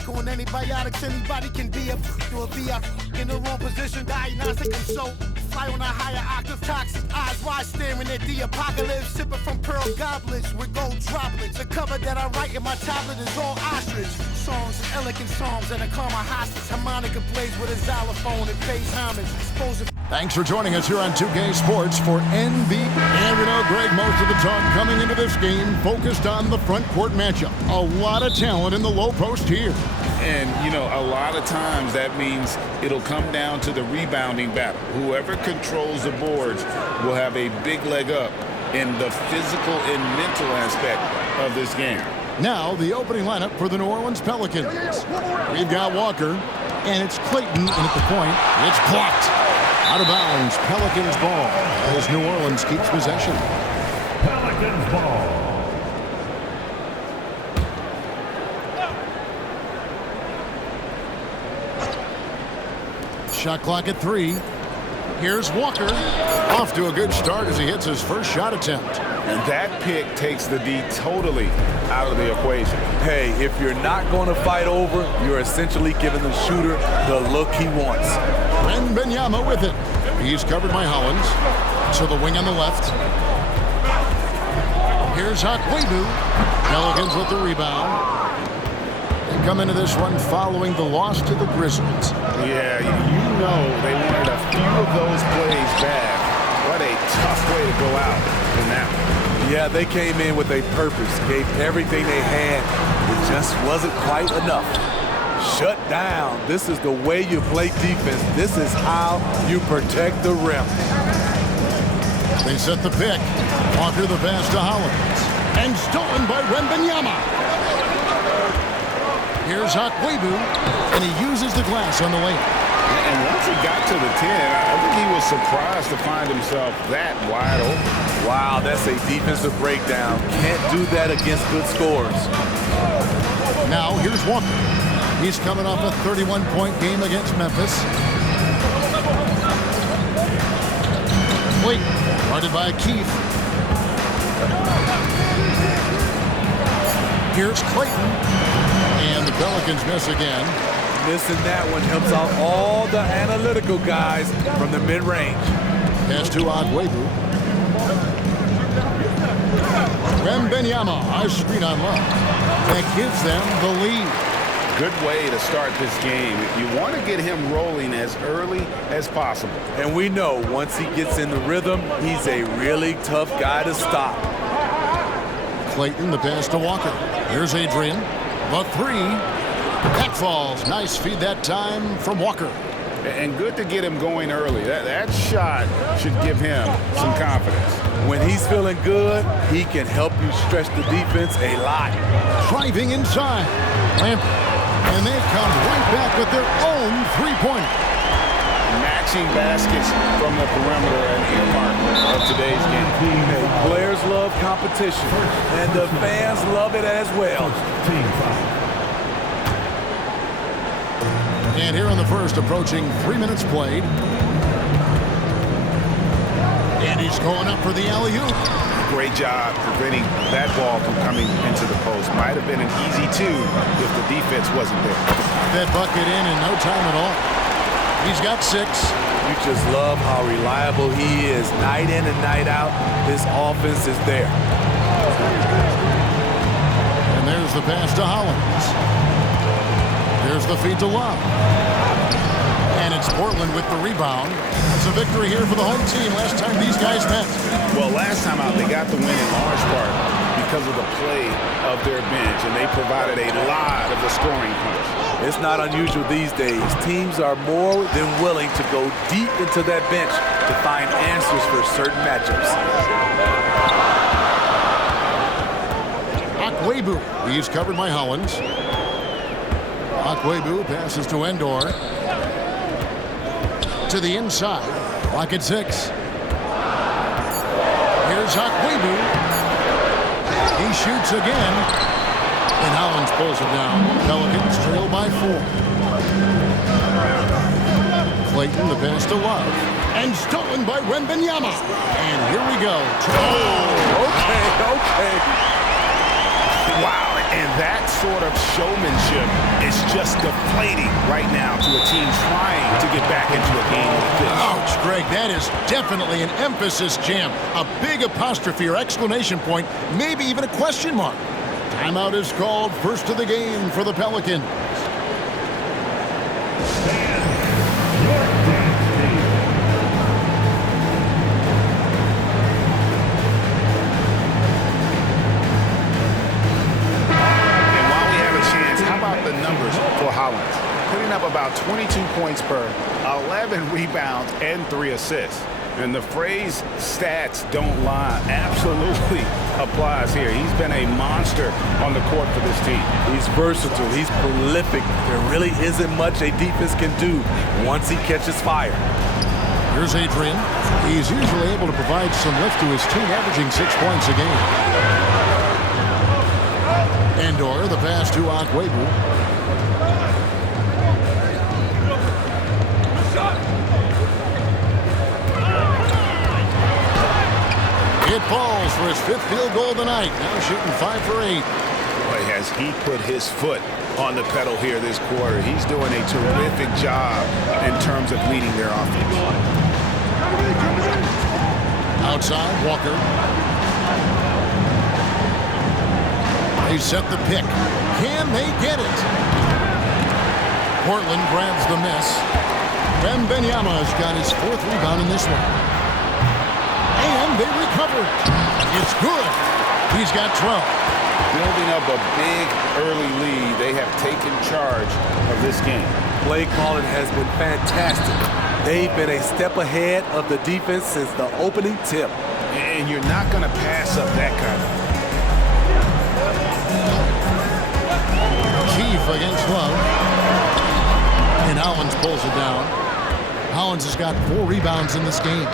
take on antibiotics. Anybody can be a in the wrong position. Diagnostic and so fly on a higher octave. Toxic eyes wide staring at the apocalypse. Sipping from pearl goblets with gold droplets. The cover that I write in my tablet is all ostrich. Songs and elegant songs that I call my hostage. Harmonica plays with a xylophone and pays homage. Exposing. Thanks for joining us here on 2K Sports for NB. And we know, Greg, most of the talk coming into this game focused on the front court matchup. A lot of talent in the low post here. And, you know, a lot of times that means it'll come down to the rebounding battle. Whoever controls the boards will have a big leg up in the physical and mental aspect of this game. Now, the opening lineup for the New Orleans Pelicans. We've got Walker, and it's Clayton, and at the point, it's blocked. Out of bounds, Pelicans ball, as New Orleans keeps possession. Pelicans ball. Shot clock at 3. Here's Walker. Off to a good start as he hits his first shot attempt. And that pick takes the D totally out of the equation. Hey, if you're not going to fight over, you're essentially giving the shooter the look he wants. Wembanyama with it. He's covered by Hollins. To the wing on the left. Here's Akwebu. Pelicans with the rebound. They come into this one following the loss to the Grizzlies. Yeah, you know they wanted a few of those plays back. What a tough way to go out in that one. Yeah, they came in with a purpose, gave everything they had. It just wasn't quite enough. Shut down. This is the way you play defense. This is how you protect the rim. They set the pick. Walker the pass to Hollins. And stolen by Wembanyama. Here's Akwebu, and he uses the glass on the lane. And once he got to the 10, I think he was surprised to find himself that wide open. Wow, that's a defensive breakdown. Can't do that against good scores. Now here's Walker. He's coming off a 31-point game against Memphis. Wait, guarded by Keith. Here's Clayton. And the Pelicans miss again. Missing that one helps out all the analytical guys from the mid-range. Pass to Akwebu. Wembanyama, a screen on love. That gives them the lead. Good way to start this game. You want to get him rolling as early as possible. And we know once he gets in the rhythm, he's a really tough guy to stop. Clayton, the pass to Walker. Here's Adrian. The 3. That falls. Nice feed that time from Walker. And good to get him going early. That shot should give him some confidence. When he's feeling good, he can help you stretch the defense a lot. Driving inside. Lampard. And they come right back with their own three-pointer. Matching baskets from the perimeter and earmark of today's game. Hey, players love competition, and the fans love it as well. And here in the first, approaching 3 minutes played. And he's going up for the alley-oop. Great job preventing that ball from coming into the post. Might have been an easy 2 if the defense wasn't there. That bucket in no time at all. He's got 6. You just love how reliable he is. Night in and night out, this offense is there. And there's the pass to Hollins. There's the feed to Love. And it's Portland with the rebound. It's a victory here for the home team. Last time these guys met. Well, last time out, they got the win in large part because of the play of their bench, and they provided a lot of the scoring punch. It's not unusual these days. Teams are more than willing to go deep into that bench to find answers for certain matchups. Akwebu. He's covered by Hollins. Akwebu passes to Endor. To the inside. Clock at 6. Here's Akwebu. He shoots again. And Hollins pulls it down. Pelicans trail by 4. Clayton, the pass to Love. And stolen by Wembanyama. And here we go. Oh, okay. Wow. And that sort of showmanship is just deflating right now to a team trying to get back into a game like this. Ouch, Greg, that is definitely an emphasis jam. A big apostrophe or exclamation point, maybe even a question mark. Timeout is called, first of the game for the Pelicans. Putting up about 22 points per, 11 rebounds, and 3 assists. And the phrase stats don't lie absolutely applies here. He's been a monster on the court for this team. He's versatile. He's prolific. There really isn't much a defense can do once he catches fire. Here's Adrian. He's usually able to provide some lift to his team, averaging 6 points a game. Andor, the pass to Okwebu. It falls for his 5th field goal tonight. Now shooting 5 for 8. Boy, has he put his foot on the pedal here this quarter. He's doing a terrific job in terms of leading their offense. Outside, Walker. They set the pick. Can they get it? Portland grabs the miss. Wembanyama's got his 4th rebound in this one. And they recover. It's good. He's got 12. Building up a big early lead. They have taken charge of this game. Play calling has been fantastic. They've been a step ahead of the defense since the opening tip. And you're not going to pass up that kind of. Keefe against Love. And Hollins pulls it down. Hollins has got 4 rebounds in this game.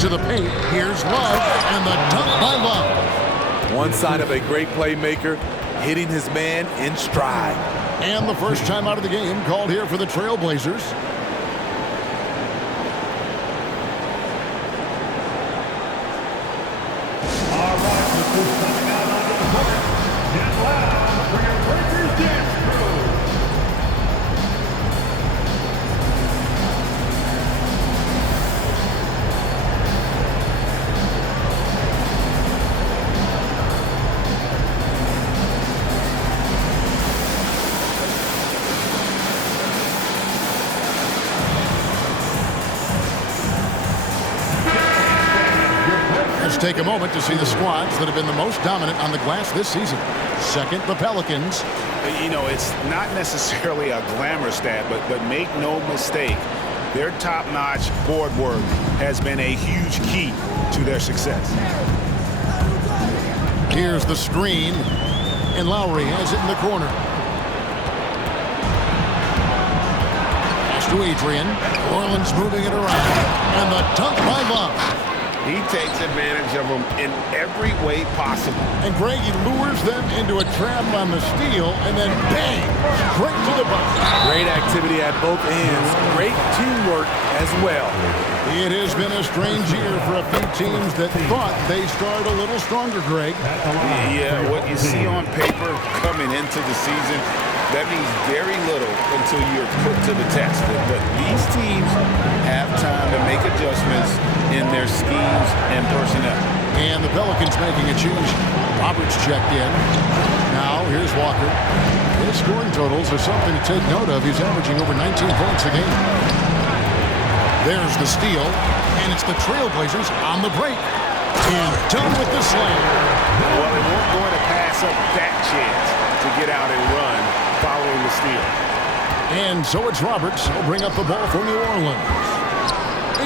To the paint, here's Love, and the dunk by Love. One side of a great playmaker, hitting his man in stride. And the first time out of the game called here for the Trailblazers. All right, this is coming out onto the court. Get loud for your Breakers Dance Crew. Take a moment to see the squads that have been the most dominant on the glass this season. Second, the Pelicans. You know, it's not necessarily a glamour stat, but make no mistake, their top-notch board work has been a huge key to their success. Here's the screen, and Lowry has it in the corner. Pass to Adrian. Orland's moving it around, and the dunk by Love. He takes advantage of them in every way possible. And Greg, he lures them into a trap on the steal, and then bang, straight to the bucket. Great activity at both ends. Great teamwork as well. It has been a strange year for a few teams that thought they started a little stronger, Greg. Yeah, what you see on paper coming into the season, that means very little until you're put to the test. But these teams have time to make adjustments in their schemes and personnel. And the Pelicans making a change. Roberts checked in. Now, here's Walker. His scoring totals are something to take note of. He's averaging over 19 points a game. There's the steal, and it's the Trailblazers on the break. And done with the slam. Well, they weren't going to pass up that chance to get out and run following the steal. And so it's Roberts who'll bring up the ball for New Orleans.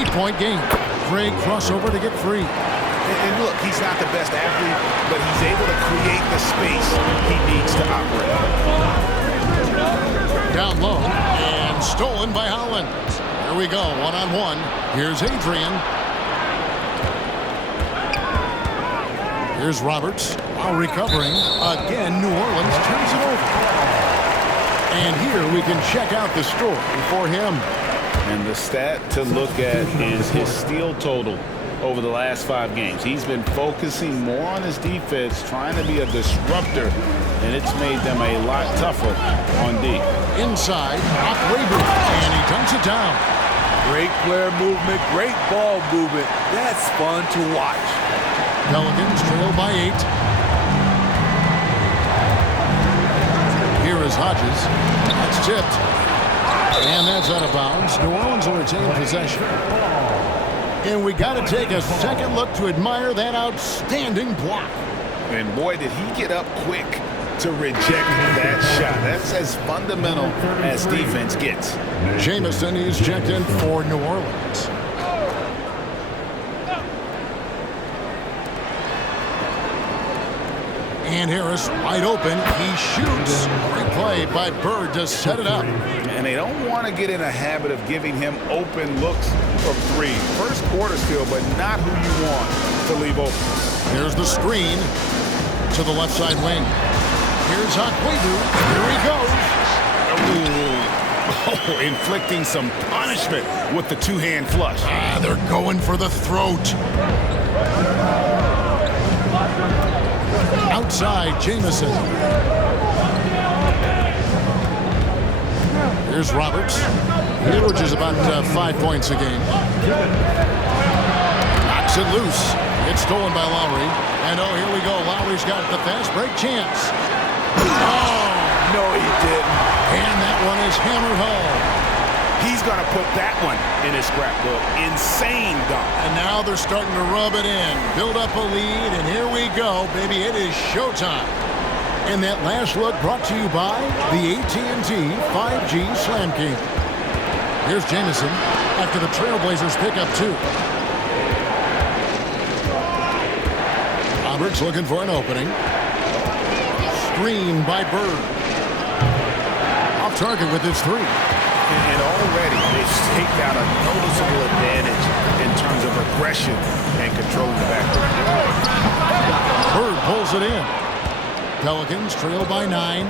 8-point game. Greg crossover to get free. And look, he's not the best athlete, but he's able to create the space he needs to operate. Down low, and stolen by Holland. Here we go, one-on-one. Here's Adrian. Here's Roberts, while recovering. Again, New Orleans turns it over. And here we can check out the story for him. And the stat to look at is his steal total over the last 5 games. He's been focusing more on his defense, trying to be a disruptor and it's made them a lot tougher on D. Inside, Akwebu, and he dunks it down. Great player movement, great ball movement. That's fun to watch. Pelicans trail by 8. Here is Hodges. That's tipped. And that's out of bounds. New Orleans will retain possession. And we got to take a second look to admire that outstanding block. And boy, did he get up quick to reject that shot. That's as fundamental as defense gets. Jamison is checked in for New Orleans. And Harris wide open. He shoots. Great play by Bird to set it up. And they don't want to get in a habit of giving him open looks from 3. First quarter still, but not who you want to leave open. Here's the screen to the left side wing. Here's Akwebu. Here he goes. Oh, inflicting some punishment with the two-hand flush. They're going for the throat. Outside, Jamison. Here's Roberts. He averages about 5 points a game. Knocks it loose. It's stolen by Lowry. And oh, here we go. Lowry's got the fast break chance. Oh! No, he didn't. And that one is hammered home. He's going to put that one in his scrapbook. Insane dunk. And now they're starting to rub it in. Build up a lead, and here we go, baby. It is showtime. And that last look brought to you by the AT&T 5G Slam King. Here's Jamison after the Trailblazers pick up 2. Roberts looking for an opening. Screen by Bird. Off target with his 3. And already they've staked out a noticeable advantage in terms of aggression and controlling the backcourt. Bird pulls it in. Pelicans trail by 9.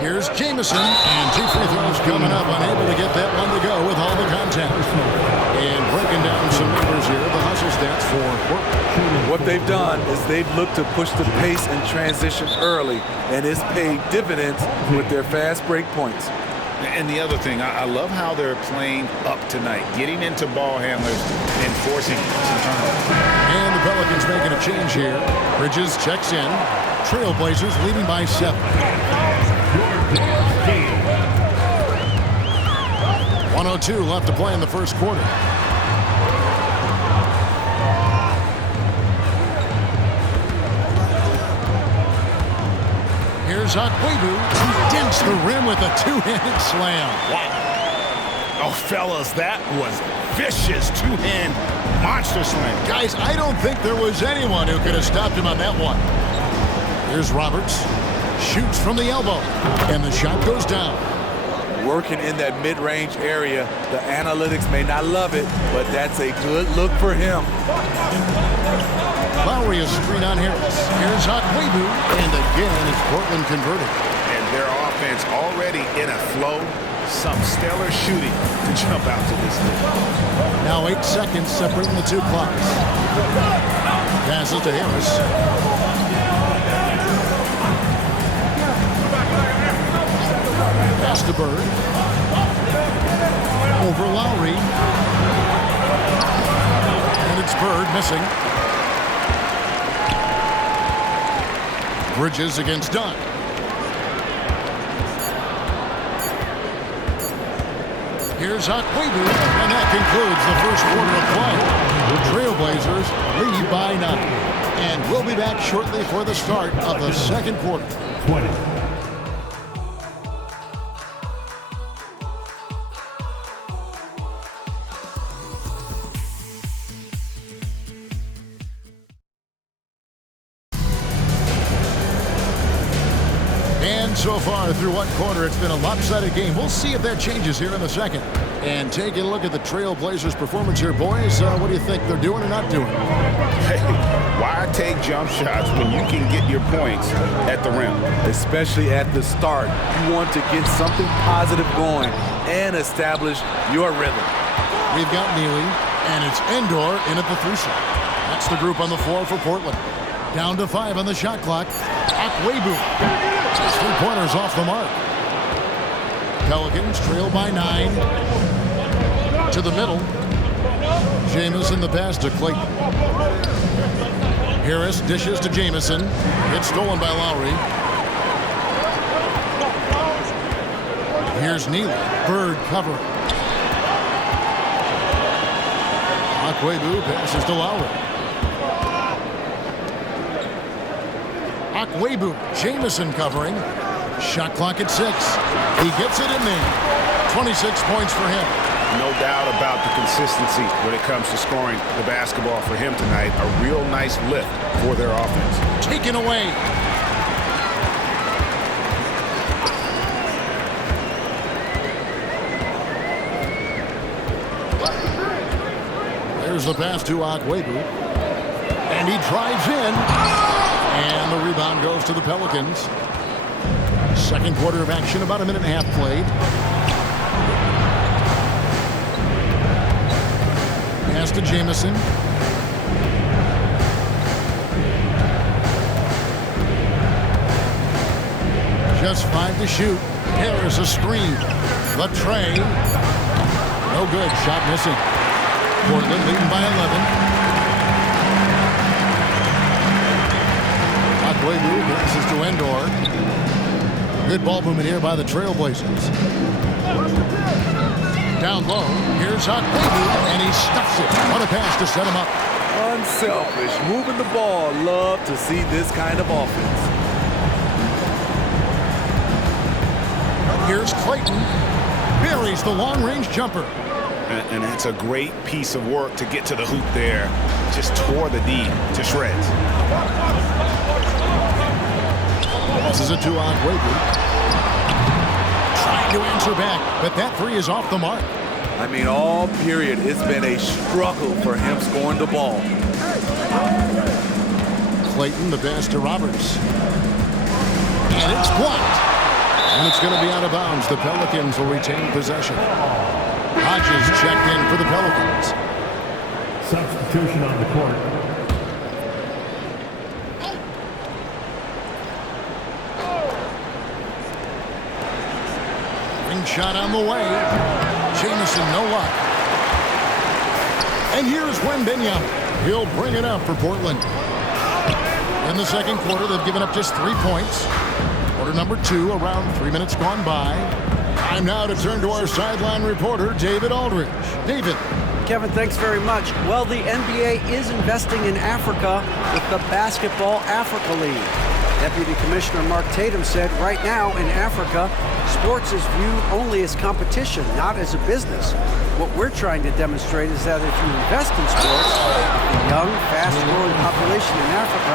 Here's Jamison, and 2 free throws coming up, unable to get that one to go with all the contact. And breaking down some numbers here, the hustle stats for Portland. What they've done is they've looked to push the pace and transition early, and it's paid dividends with their fast break points. And the other thing, I love how they're playing up tonight, getting into ball handlers and forcing some turnovers. And the Pelicans making a change here. Bridges checks in. Trailblazers leading by 7. 1:02 left to play in the first quarter. Here's Akwebu. He dents the rim with a 2-handed slam. Wow. Oh, fellas, that was vicious two-hand monster slam. Guys, I don't think there was anyone who could have stopped him on that one. Here's Roberts. Shoots from the elbow. And the shot goes down. Working in that mid-range area, the analytics may not love it, but that's a good look for him. Lowry is screen on Harris. Here's Akwebu. And again, it's Portland converted. And their offense already in a flow. Some stellar shooting to jump out to this lead. Now 8 seconds separating the 2 clocks. Passes to Harris. Pass to Bird. Over Lowry. And it's Bird missing. Bridges against Dunn. Here's Akwebu, and that concludes the first quarter of play. The Trailblazers lead by 9. And we'll be back shortly for the start of the second quarter. 20. And so far through one quarter, it's been a lopsided game. We'll see if that changes here in a second. And taking a look at the Trailblazers' performance here, boys, what do you think they're doing or not doing? Hey, why take jump shots when you can get your points at the rim? Especially at the start. You want to get something positive going and establish your rhythm. We've got Neely, and it's Endor in at the 3 slot. That's the group on the floor for Portland. Down to 5 on the shot clock. Akwebu. His three-pointers off the mark. Pelicans trail by 9. To the middle. Jamison the pass to Clayton. Harris dishes to Jamison. It's stolen by Lowry. Here's Neely. Bird cover. Akwebu passes to Lowry. Akwebu. Jamison covering. Shot clock at 6. He gets it in there. 26 points for him. No doubt about the consistency when it comes to scoring the basketball for him tonight. A real nice lift for their offense. Taken away. There's the pass to Akwebu. And he drives in. And the rebound goes to the Pelicans. Second quarter of action, about a minute and a half played. Pass to Jamison. Just 5 to shoot. Here's a screen. The tray. No good. Shot missing. Portland leading by 11. Akwebu passes to Endor. Good ball movement here by the Trailblazers. Down low, here's Akwebu, and he stuffs it. What a pass to set him up. Unselfish, moving the ball. Love to see this kind of offense. Here's Clayton. Buries the long-range jumper. And that's a great piece of work to get to the hoop there. Just tore the D to shreds. This is a 2 on Akwebu. Trying to answer back, but that three is off the mark. I mean, all period, it's been a struggle for him scoring the ball. Clayton, the pass to Roberts. And it's blocked. And it's going to be out of bounds. The Pelicans will retain possession. Hodges checked in for the Pelicans. Substitution on the court. Ring shot on the way. Jamison, no luck. And here's Wembanyama. He'll bring it up for Portland. In the second quarter, they've given up just 3 points. Quarter number 2, around 3 minutes gone by. Time now to turn to our sideline reporter, David Aldridge. David. Kevin, thanks very much. Well, the NBA is investing in Africa with the Basketball Africa League. Deputy Commissioner Mark Tatum said right now in Africa, sports is viewed only as competition, not as a business. What we're trying to demonstrate is that if you invest in sports, with the young, fast-growing population in Africa,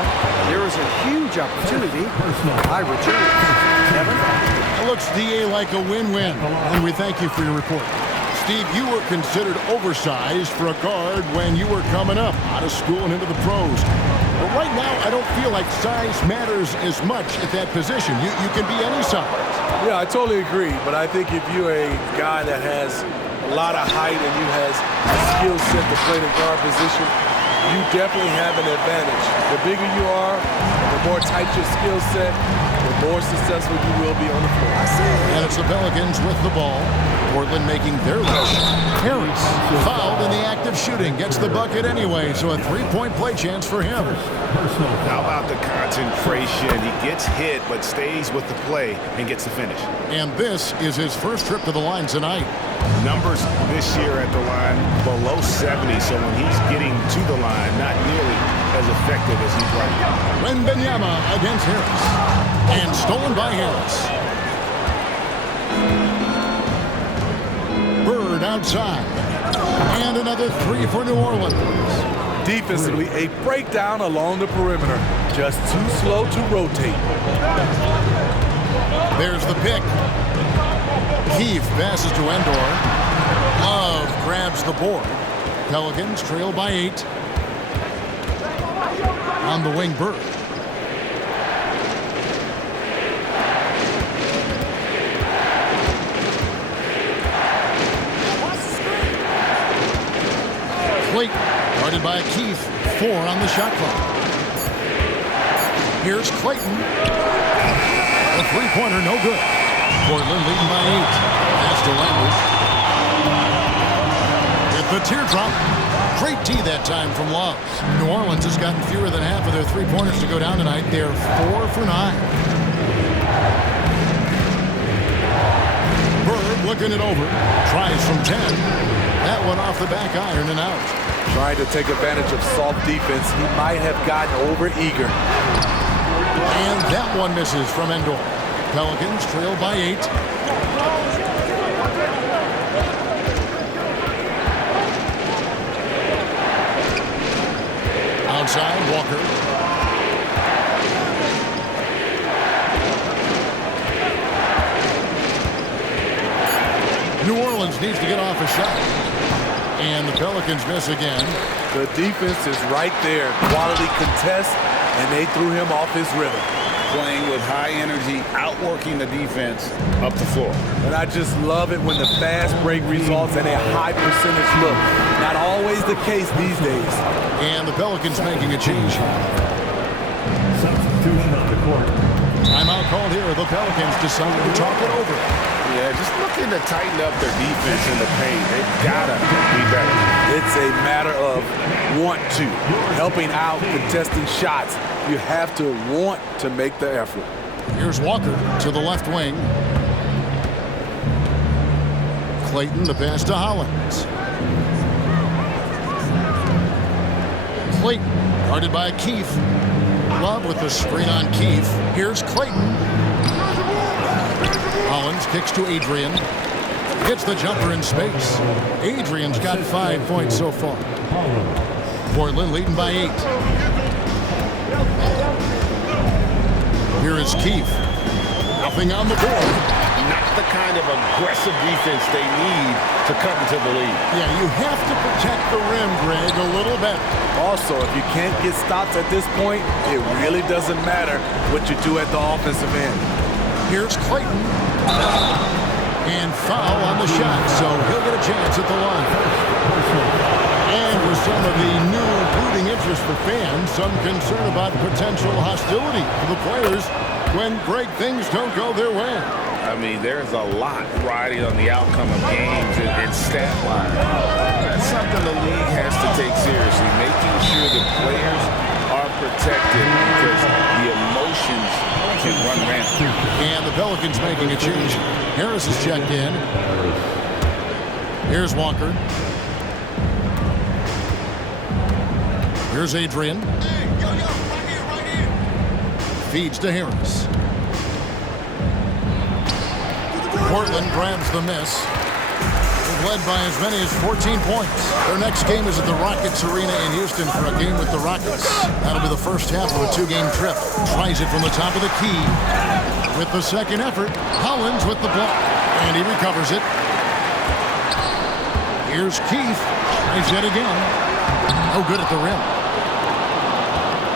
there is a huge opportunity for high returns. Kevin? It looks, DA, like a win-win, and we thank you for your report. Steve, you were considered oversized for a guard when you were coming up out of school and into the pros. But right now, I don't feel like size matters as much at that position. You can be any size. Yeah, I totally agree. But I think if you're a guy that has a lot of height and you has a skill set to play the guard position, you definitely have an advantage. The bigger you are, the more tight your skill set, the more successful you will be on the floor. And it's the Pelicans with the ball. Portland making their rush. Harris fouled in the act of shooting. Gets the bucket anyway, so a three-point play chance for him. How about the concentration? He gets hit, but stays with the play and gets the finish. And this is his first trip to the line tonight. Numbers this year at the line below 70, so when he's getting to the line, not nearly as effective as he's right now. Wembanyama against Harris. And stolen by Harris. Bird outside. And another three for New Orleans. Defensively, a breakdown along the perimeter. Just too slow to rotate. There's the pick. Keefe passes to Endor. Love grabs the board. Pelicans trail by 8. On the wing, Bird. Clayton, guarded by Keefe. 4 on the shot clock. Here's Clayton. A three-pointer, no good. Portland leading by 8. Pass to Langley. With the teardrop. Great D that time from Love. New Orleans has gotten fewer than half of their three-pointers to go down tonight. They're 4 for 9. Bird looking it over. Tries from 10. That one off the back iron and out. Trying to take advantage of soft defense. He might have gotten over-eager. And that one misses from Endor. Pelicans trail by 8. Outside, Walker. New Orleans needs to get off a shot. And the Pelicans miss again. The defense is right there. Quality contest, and they threw him off his rhythm. Playing with high energy, outworking the defense up the floor. And I just love it when the fast break results in a high percentage look. Not always the case these days. And the Pelicans making a change. Substitution on the court. Timeout called here. The Pelicans decide to talk it over. Yeah, just looking to tighten up their defense in the paint. They've got to be better. It's a matter of want to. Helping out, contesting shots. You have to want to make the effort. Here's Walker to the left wing. Clayton, the pass to Hollins. Clayton, guarded by Keefe. Love with the screen on Keefe. Here's Clayton. Hollins kicks to Adrian. Gets the jumper in space. Adrian's got 5 points so far. Portland leading by 8. Here is Keefe. Nothing on the board. Not the kind of aggressive defense they need to come to the lead. Yeah, you have to protect the rim, Greg, a little better. Also, if you can't get stops at this point, it really doesn't matter what you do at the offensive end. Here's Clayton. And foul on the shot, so he'll get a chance at the line. And with some of the new rooting interest for fans, some concern about potential hostility for the players when great things don't go their way. I mean, there's a lot riding on the outcome of games and stat line. That's something the league has to take seriously, making sure the players are protected because the emotions can run rampant. And the Pelicans making a change. Harris is checked in. Here's Walker. Here's Adrian. Feeds to Harris. Portland grabs the miss. They've led by as many as 14 points. Their next game is at the Rockets Arena in Houston for a game with the Rockets. That'll be the first half of a 2-game trip. Tries it from the top of the key. With the second effort, Hollins with the block. And he recovers it. Here's Keefe. Tries it again. No good at the rim.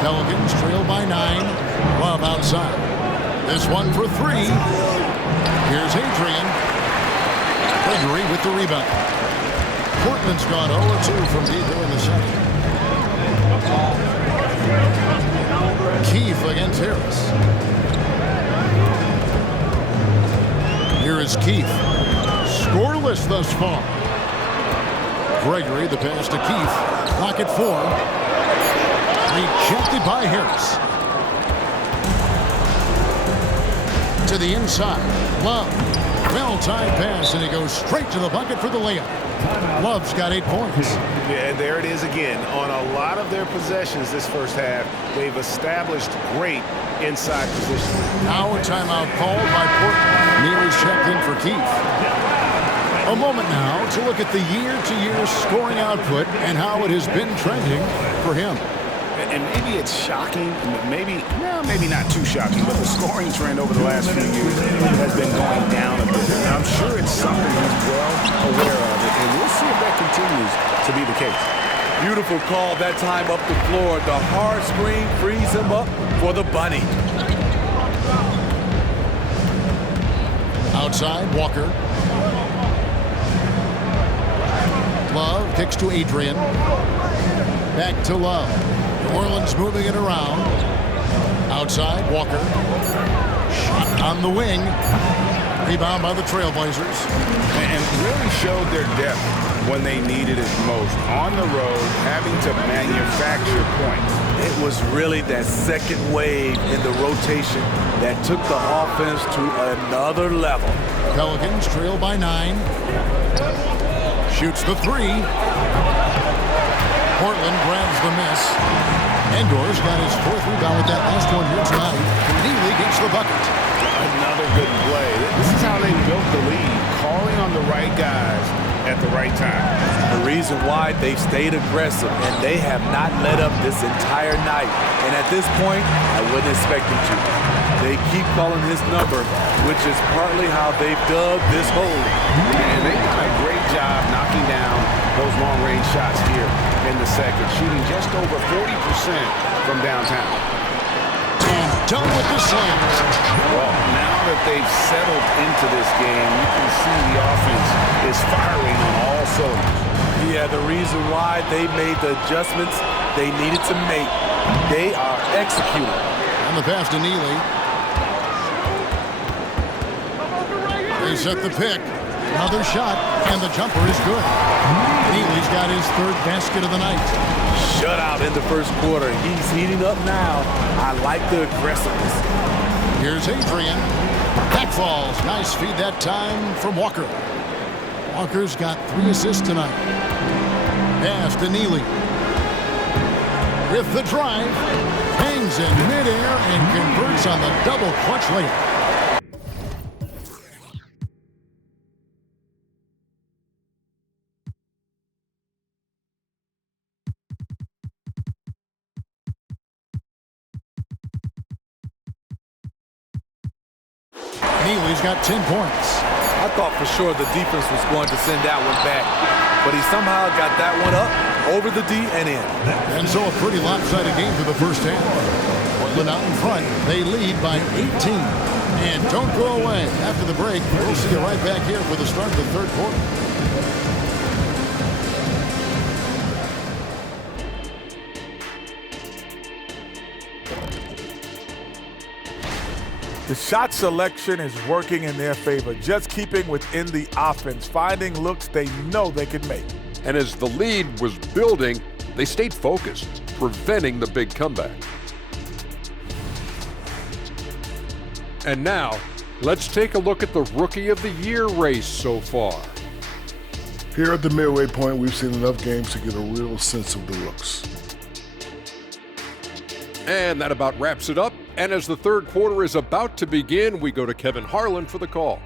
Pelicans trail by 9. Love outside. This one for 3. Here's Adrian. Gregory with the rebound. Portland's gone 0-2 from deep here in the second. Keefe against Harris. Here is Keefe. Scoreless thus far. Gregory, the pass to Keefe. Clock at 4. Rejected by Harris. To the inside. Love. Well-timed pass, and he goes straight to the bucket for the layup. Love's got 8 points. Yeah, and there it is again. On a lot of their possessions this first half, they've established great inside position. Now a timeout called by Portland. Neely's checked in for Keefe. A moment now to look at the year-to-year scoring output and how it has been trending for him. And maybe it's shocking, maybe not too shocking, but the scoring trend over the last few years has been going down a bit. And I'm sure it's something he's well aware of, and we'll see if that continues to be the case. Beautiful call that time up the floor. The hard screen frees him up for the bunny. Outside, Walker. Love kicks to Adrian. Back to Love. New Orleans moving it around. Outside, Walker. Shot on the wing. Rebound by the Trailblazers. And really showed their depth when they needed it most. On the road, having to manufacture points. It was really that second wave in the rotation that took the offense to another level. Pelicans trail by 9. Shoots the 3. Portland grabs the miss. Endor's got his 4th rebound with that last one here tonight. Neely gets the bucket. Another good play. This is how they built the lead, calling on the right guys at the right time. The reason why they stayed aggressive, and they have not let up this entire night. And at this point, I wouldn't expect them to. They keep calling his number, which is partly how they've dug this hole. And they've done a great job knocking down those long-range shots here in the second, shooting just over 40% from downtown. And done with the slams. Well, now that they've settled into this game, you can see the offense is firing on all cylinders. Yeah, the reason why they made the adjustments they needed to make. They are executing. On the pass to Neely. They set the pick. Another shot, and the jumper is good. Neely's got his 3rd basket of the night. Shutout in the first quarter. He's heating up now. I like the aggressiveness. Here's Adrian. Back falls. Nice feed that time from Walker. Walker's got 3 assists tonight. Pass to Neely. With the drive. Hangs in midair and converts on the double clutch layup. Neely's got 10 points. I thought for sure the defense was going to send that one back, but he somehow got that one up, over the D, and in. And so a pretty lopsided game for the first half. Portland out in front. They lead by 18. And don't go away. After the break, we'll see you right back here for the start of the 3rd quarter. The shot selection is working in their favor, just keeping within the offense, finding looks they know they can make. And as the lead was building, they stayed focused, preventing the big comeback. And now, let's take a look at the Rookie of the Year race so far. Here at the midway point, we've seen enough games to get a real sense of the rooks. And that about wraps it up. And as the 3rd quarter is about to begin, we go to Kevin Harlan for the call.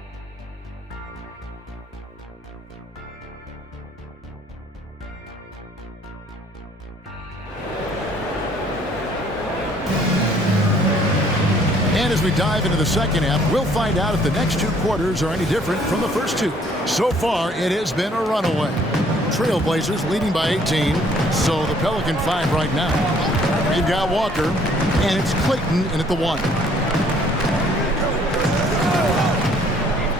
And as we dive into the second half, we'll find out if the next 2 quarters are any different from the first 2. So far, it has been a runaway. Trailblazers leading by 18, so the Pelican 5 right now. You've got Walker, and it's Clayton in at the 1.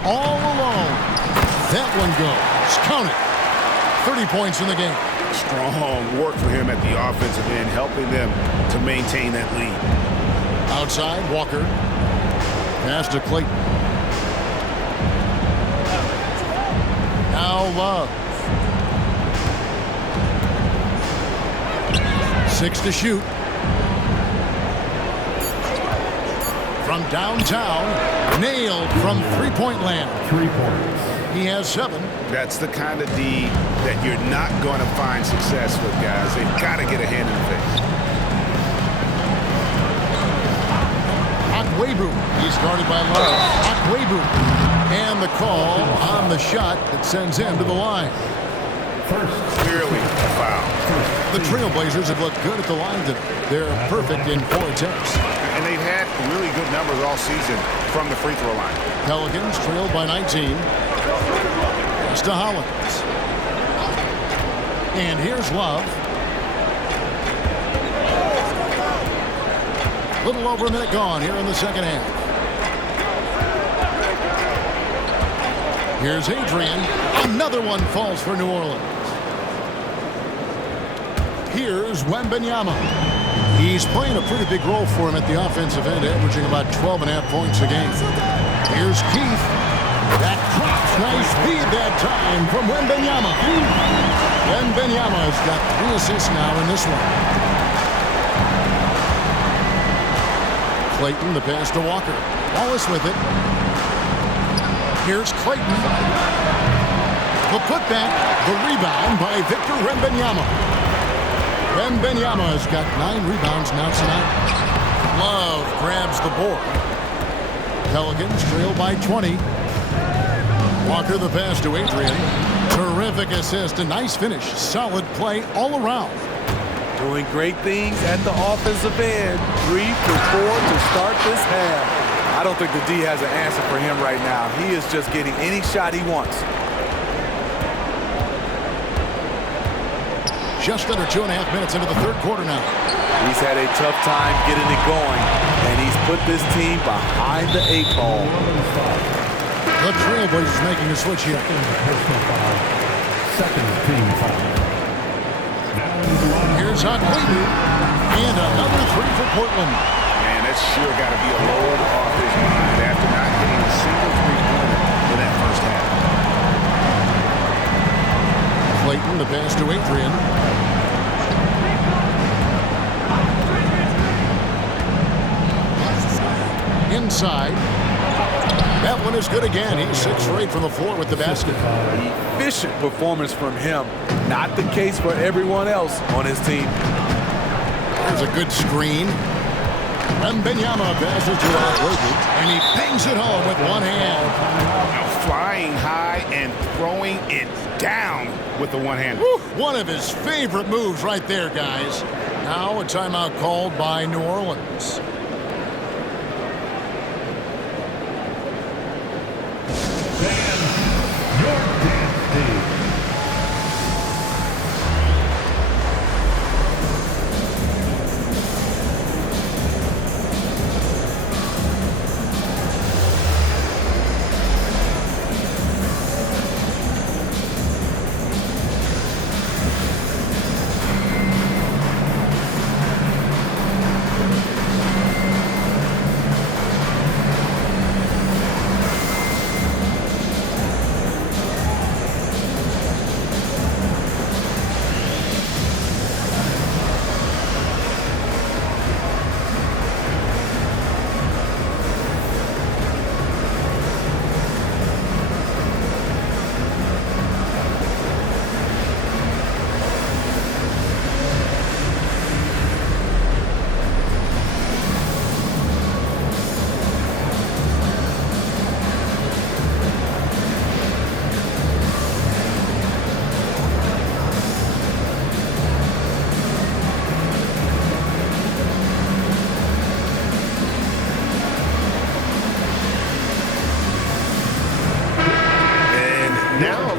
All alone. That one goes. Count it. 30 points in the game. Strong work for him at the offensive end, helping them to maintain that lead. Outside, Walker. Pass to Clayton. Now Love. 6 to shoot. From downtown, nailed from 3-point land. 3 points. He has 7. That's the kind of D that you're not going to find success with, guys. They've got to get a hand in the face. Akwebu. He's guarded by Love. Akwebu. And the call on the shot that sends him to the line. Clearly a foul. The Trailblazers have looked good at the line today. They're perfect in 4 attempts. And they've had really good numbers all season from the free throw line. Pelicans trailed by 19. Pass to Hollins. And here's Love. Little over a minute gone here in the second half. Here's Adrian. Another one falls for New Orleans. Here's Wembanyama. He's playing a pretty big role for him at the offensive end, averaging about 12.5 points a game. Here's Keith. That drops. Nice feed that time from Wembanyama. Wembanyama's got 3 assists now in this one. Clayton, the pass to Walker. Wallace with it. Here's Clayton. The putback, the rebound by Victor Wembanyama. Wembanyama's got 9 rebounds now tonight. Love grabs the board. Pelicans trail by 20. Walker the pass to Adrian. Terrific assist, a nice finish. Solid play all around. Doing great things at the offensive end. 3 for 4 to start this half. I don't think the D has an answer for him right now. He is just getting any shot he wants. Just under 2.5 minutes into the third quarter now. He's had a tough time getting it going, and he's put this team behind the 8 ball. The Trailblazers making a switch here. Second team foul. Here's Hot Clayton. And another 3 for Portland. Man, that's sure got to be a load off his mind after not hitting a single three-pointer in that first half. Clayton, the pass to Adrian. Inside. That one is good again. He's 6 for 8 from the floor with the basket. Efficient performance from him. Not the case for everyone else on his team. There's a good screen. Wembanyama passes to Roger, and he bangs it home with one hand. Flying high and throwing it down with the one-hander. One of his favorite moves right there, guys. Now a timeout called by New Orleans.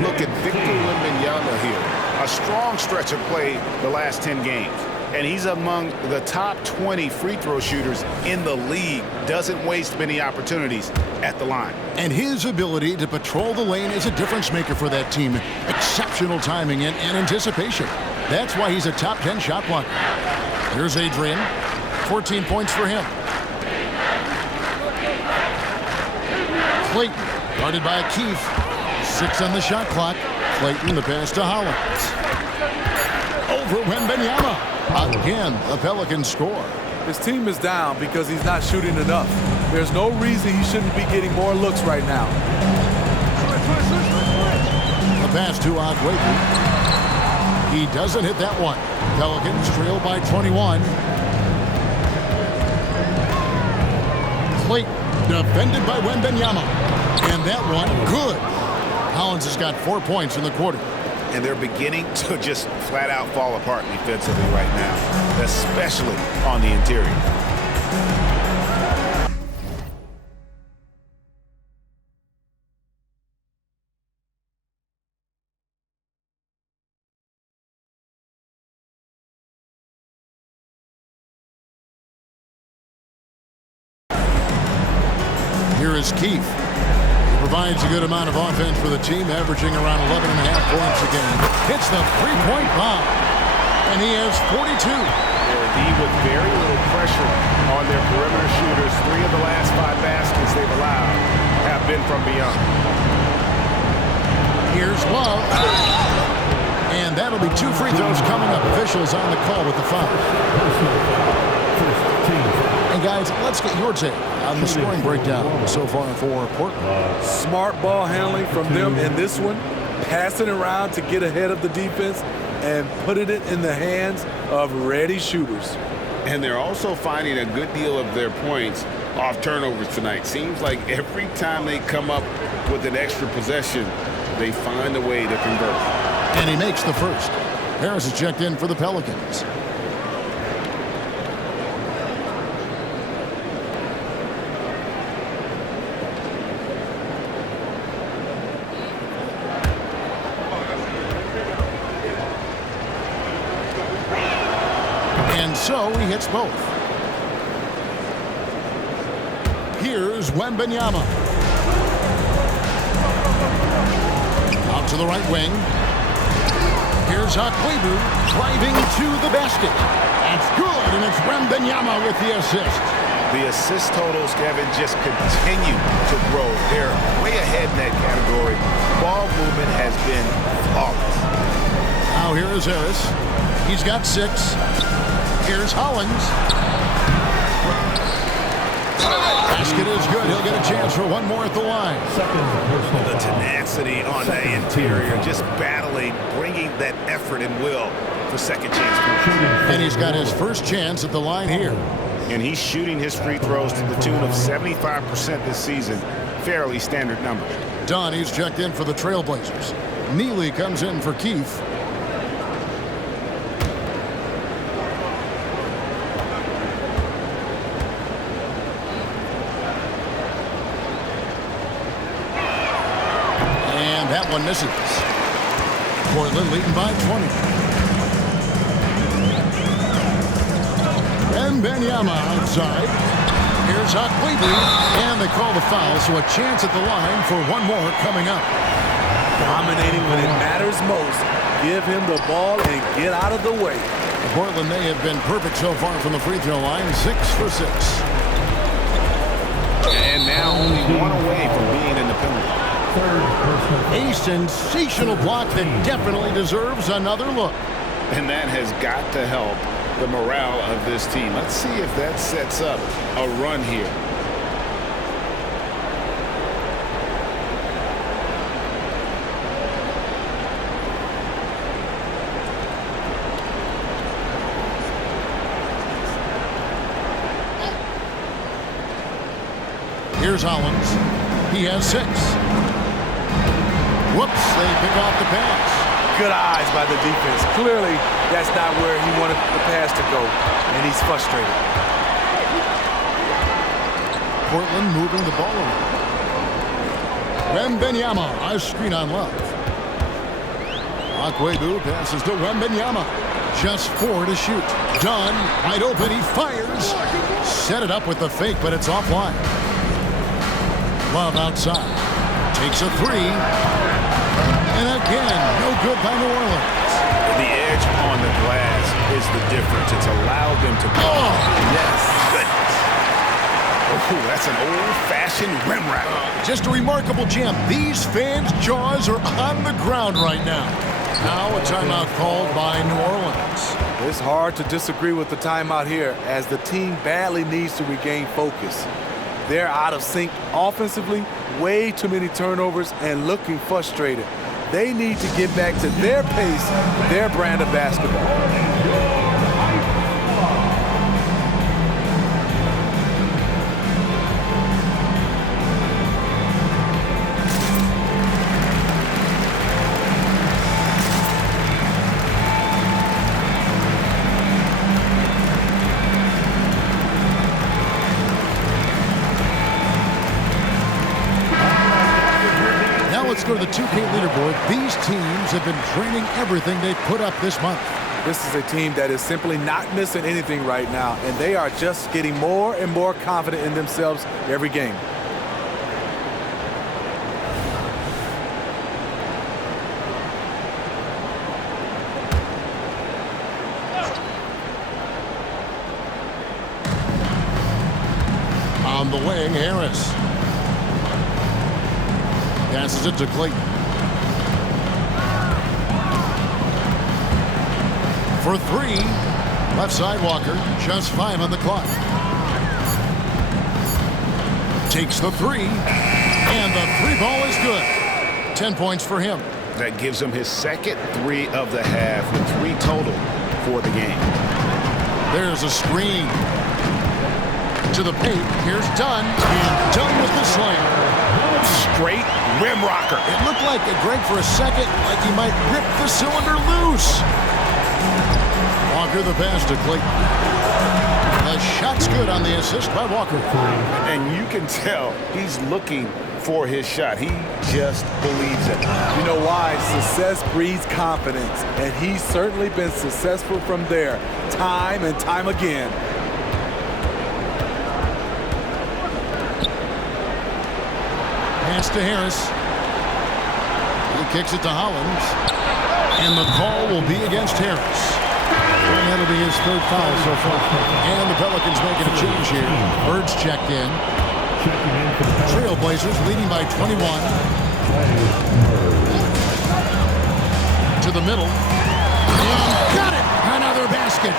Look at Victor Wembanyama here. A strong stretch of play the last 10 games. And he's among the top 20 free throw shooters in the league. Doesn't waste many opportunities at the line. And his ability to patrol the lane is a difference maker for that team. Exceptional timing and anticipation. That's why he's a top 10 shot blocker. Here's Adrian. 14 points for him. Clayton, guarded by Keith. 6 on the shot clock. Clayton, the pass to Hollins. Over Wembanyama. Again, a Pelicans score. His team is down because he's not shooting enough. There's no reason he shouldn't be getting more looks right now. The pass to Agüero. He doesn't hit that one. Pelicans trail by 21. Clayton, defended by Wembanyama. And that one, good. Hollins has got 4 points in the quarter. And they're beginning to just flat out fall apart defensively right now, especially on the interior. Here is Keith. Provides a good amount of offense for the team, averaging around 11.5 points a game. Hits the three-point bomb, and he has 42. D with very little pressure on their perimeter shooters. 3 of the last 5 baskets they've allowed have been from beyond. Here's Love. And that'll be 2 free throws coming up. Officials on the call with the foul. And guys, let's get your take on the scoring breakdown so far for Portland. Smart ball handling from them in this one. Passing around to get ahead of the defense and putting it in the hands of ready shooters. And they're also finding a good deal of their points off turnovers tonight. Seems like every time they come up with an extra possession, they find a way to convert. And he makes the first. Harris is checked in for the Pelicans. And so he hits both. Here's Wembanyama. Out to the right wing. Here's Okwebu driving to the basket. That's good, and it's Wembanyama with the assist. The assist totals, Kevin, just continue to grow. They're way ahead in that category. Ball movement has been flawless. Now here is Harris. He's got 6. Here's Hollins. Basket is good. He'll get a chance for one more at the line. The tenacity on the interior, just battling, bringing that effort and will for second chance. And he's got his first chance at the line here. And he's shooting his free throws to the tune of 75% this season. Fairly standard number. Donnie's checked in for the Trailblazers. Neely comes in for Keith. That one misses. Portland leading by 20. Wembanyama outside. Here's Okwebu. And they call the foul, so a chance at the line for one more coming up. Dominating when it matters most. Give him the ball and get out of the way. Portland, they have been perfect so far from the free throw line. 6 for 6. And now only one away from being in the penalty. A sensational block that definitely deserves another look. And that has got to help the morale of this team. Let's see if that sets up a run here. Here's Hollins. He has 6. Whoops, they pick off the pass. Good eyes by the defense. Clearly, that's not where he wanted the pass to go, and he's frustrated. Portland moving the ball around. Wembanyama, a screen on Love. Okwebu passes to Wembanyama. Just 4 to shoot. Dunn, wide open, he fires. Set it up with the fake, but it's offline. Love outside. Takes a 3. And again, no good by New Orleans. The edge on the glass is the difference. It's allowed them to go. Oh, yes. Goodness. Oh, that's an old-fashioned rim wrap. Just a remarkable jam. These fans' jaws are on the ground right now. Now a timeout called by New Orleans. It's hard to disagree with the timeout here as the team badly needs to regain focus. They're out of sync offensively, way too many turnovers, and looking frustrated. They need to get back to their pace, their brand of basketball. Let's go to the 2K leaderboard. These teams have been training everything they put up this month. This is a team that is simply not missing anything right now, and they are just getting more and more confident in themselves every game. On the wing, Harris. Passes it to Clayton. For three. Left side Walker. Just 5 on the clock. Takes the three. And the three ball is good. 10 points for him. That gives him his second 3 of the half with 3 total for the game. There's a screen. To the paint. Here's Dunn. And Dunn with the slam. Straight rim rocker. It looked like a Greg for a second, like he might rip the cylinder loose. Walker the pass to Clayton. The shot's good on the assist by Walker. And you can tell he's looking for his shot. He just believes it. You know why? Success breeds confidence, and he's certainly been successful from there, time and time again. Pass to Harris. He kicks it to Hollins. And the call will be against Harris. And that'll be his 3rd foul so far. And the Pelicans making a change here. Bird's checked in. Trailblazers leading by 21. To the middle. And got it! Another basket.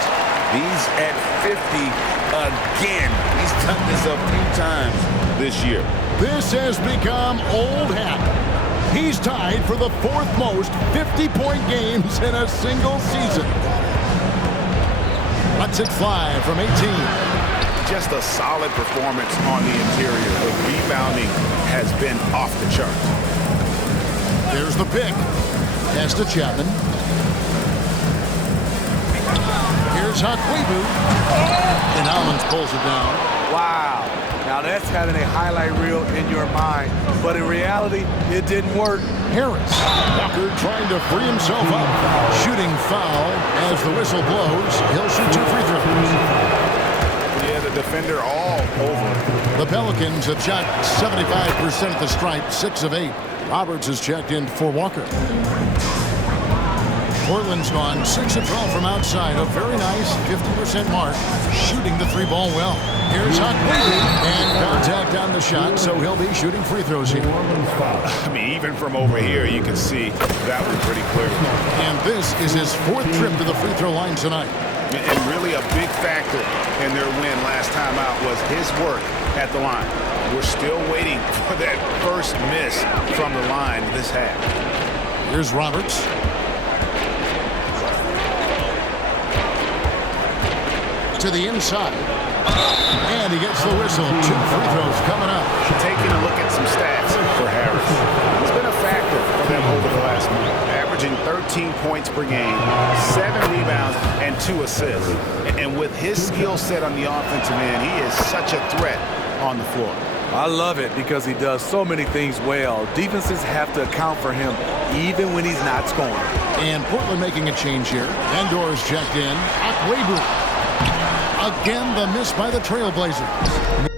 He's at 50 again. He's done this a few times this year. This has become old hat. He's tied for the 4th most 50-point games in a single season. Lets it fly from 18. Just a solid performance on the interior. The rebounding has been off the charts. There's the pick. Pass to Chapman. Here's Hakwebu. And Hollins pulls it down. Wow. Now that's having a highlight reel in your mind. But in reality, it didn't work. Harris. Walker trying to free himself up. Shooting foul as the whistle blows. He'll shoot 2 free throws. Yeah, the defender all over. The Pelicans have shot 75% at the stripe, 6 of 8. Roberts is checked in for Walker. Portland's gone 6 of 12 from outside. A very nice 50% mark. Shooting the 3-ball well. Here's Hakwebu. And contact on the shot, so he'll be shooting free throws here. I mean, even from over here, you can see that one pretty clearly. And this is his 4th trip to the free throw line tonight. And really a big factor in their win last time out was his work at the line. We're still waiting for that first miss from the line this half. Here's Roberts. To the inside. And he gets the whistle. 2 free throws coming up. Taking a look at some stats for Harris. He's been a factor for them over the last month. Averaging 13 points per game, 7 rebounds, and 2 assists. And with his skill set on the offensive end, he is such a threat on the floor. I love it because he does so many things well. Defenses have to account for him even when he's not scoring. And Portland making a change here. Endor's checked in. Hakwebu. Again, the miss by the Trailblazers.